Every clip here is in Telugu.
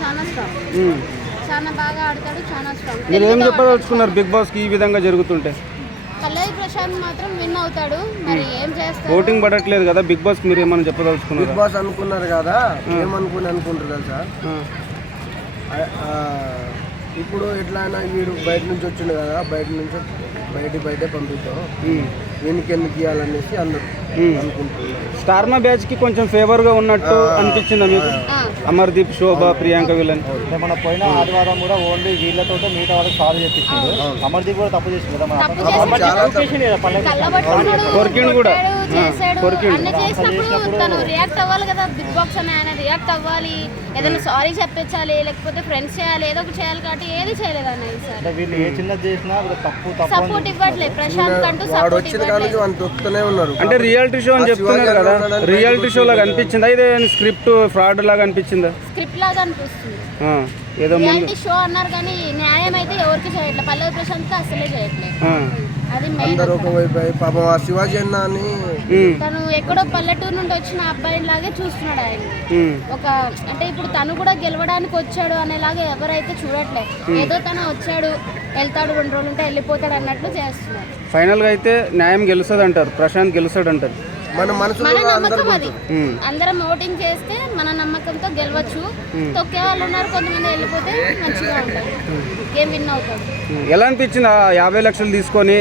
చాలా స్ట్రాంగ్, చాలా బాగా ఆడతాడు, చాలా స్ట్రాంగ్. మీరు ఏం చెప్పదలుచుకున్నారు బిగ్ బాస్కి ఈ విధంగా జరుగుతుంటే? పల్లవి ప్రశాంత్ మాత్రం విన్ అవుతాడు, మరి ఏం చేస్తారు? ఓటింగ్ పడట్లేదు కదా బిగ్ బాస్కి, మీరు ఏమైనా చెప్పదలుచుకున్నారు? బిగ్ బాస్ అనుకున్నారు కదా, అనుకుంటారు తెలుసా? ఇప్పుడు ఎట్లా అయినా వీడు బయట నుంచి వచ్చిండు కదా, బయటే పంపిస్తాం, వీనికి ఎందుకు ఇవ్వాలనేసి అందరూ అనుకుంటున్నారు. స్టార్మా బ్యాచ్ కి కొంచెం ఫేవర్ గా ఉన్నట్టు అనిపించిందా మీకు? అమర్దీప్, శోభ, ప్రియాంక వీళ్ళని మన పోయిన ఆదివారం కూడా ఓన్లీ వీళ్ళతో మిగతా వాళ్ళకి సాల్వ్ చేయించింది. అమర్దీప్ కూడా తప్పు చేసింది కదా, కొరికిండు కూడా చేసినప్పుడు తను రియాక్ట్ అవ్వాలి కదా. బిగ్ బాక్స్ అని ఆయన రియాక్ట్ అవ్వాలి, ఏదైనా సారీ చెప్పించాలి, లేకపోతే ఫ్రెండ్స్ చేయాలి, ఏదో ఒకటి చేయాలి. కాబట్టి ఏది చేయలేదు అన్నది సార్. వీళ్ళు ఏ చిన్న చేసినా సపోర్ట్ ఇవ్వట్లేదు, ప్రశాంత్ అంటూ సపోర్ట్ ఇవ్వట్లేదు. అంటే రియాలిటీ షో అని చెప్తున్నారు కదా, రియాలిటీ షో లాగా అనిపించిందా? ఇదే స్క్రిప్ట్ ఫ్రాడ్ లాగా అనిపించిందా? స్క్రిప్ట్ లాగా అనిపిస్తుంది. ఏదో రియాలిటీ షో అన్నారు కానీ న్యాయం అయితే ఎవరికి చేయట్లేదు. పల్లవి ప్రశాంత్ అసలే చేయట్లేదు. అది మెయిన్. పాపం శివాజీ అన్న అని తను ఎక్కడో పల్లెటూరు నుండి వచ్చిన అబ్బాయి లాగే చూస్తున్నాడు ఆయన. ఒక అంటే ఇప్పుడు తను కూడా గెలవడానికి వచ్చాడు అనేలాగా ఎవరైతే చూడట్లేదు. ఏదో తను వచ్చాడు, వెళ్తాడు, 2 రోజులు ఉంటే వెళ్ళిపోతాడు అన్నట్లు చేస్తున్నారు. ఫైనల్ గా అయితే న్యాయం గెలుస్తుంది అంటారు, ప్రశాంత్ గెలుస్తాడు అంటారు. మన నమ్మకం అది. అందరం ఓటింగ్ చేస్తే మన నమ్మకంతో గెలవచ్చు. తొక్కే వాళ్ళు ఉన్నారు, కొంతమంది వెళ్ళిపోతే మంచిగా ఉంటారు, గేమ్ విన్ అవుతాడు. ఎలా అనిపించింది 50 లక్షలు తీసుకొని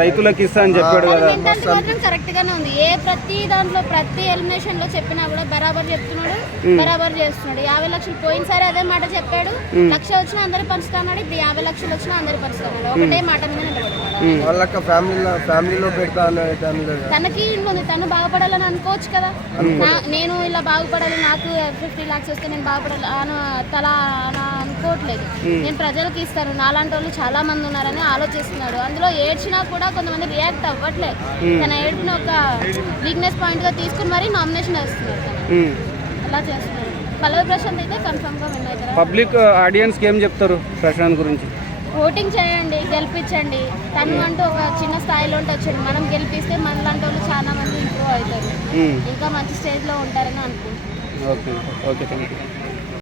రైతులకు ఇస్తా అని చెప్పాడు కదా? మాత్రం కరెక్ట్ గానే ఉంది. ప్రతి దాంట్లో ప్రతి ఎలిమినేషన్ లో చెప్పినా కూడా బరాబర్ చెప్తున్నాడు, బరాబర్ చేస్తున్నాడు. 50 లక్షలు పోయినసారి అదే మాట చెప్పాడు, 1 లక్ష వచ్చినా అందరు పంచుతున్నాడు. ఇప్పుడు 50 లక్షలు వచ్చినా అందరు పంచుతున్నాడు. ఒకటే మాట మీద నిలబడుతున్నాడు. ఫ్యామిలీలో పెడతా తనకి ఉంది, తను బాగుపడాలని అనుకోవచ్చు కదా. నేను ఇలా బాగుపడాలి, నాకు 50 lakhs వస్తే నేను బాగుపడాలి తలా అనుకోవట్లేదు. నేను ప్రజలకు ఇస్తాను, నాలాంటి వాళ్ళు చాలా మంది ఉన్నారని ఆలోచిస్తున్నాడు. అందులో ఏడ్చినా కూడా కొంతమంది రియాక్ట్ అవ్వట్లేదు. తన ఏడ్చిన ఒక వీక్నెస్ పాయింట్ గా తీసుకుని మరీ నామినేషన్ వేస్తున్నారు. అలా చేస్తున్నారు. పల్లవి ప్రశాంత్ అయితే కన్ఫర్మ్ గా విన్ అవుతారు. పబ్లిక్ ఆడియన్స్ ఏం చెప్తారు ప్రశాంత్ గురించి? ఓటింగ్ చేయండి, గెలిపించండి. తను అంటూ ఒక చిన్న స్థాయిలో ఉంటే వచ్చాడు. మనం గెలిపిస్తే మనలాంటి వాళ్ళు చాలా మంది ఇంప్రూవ్ అవుతారు, ఇంకా మంచి స్టేజ్లో ఉంటారని అనుకుంటున్నాను. Okay, thank you.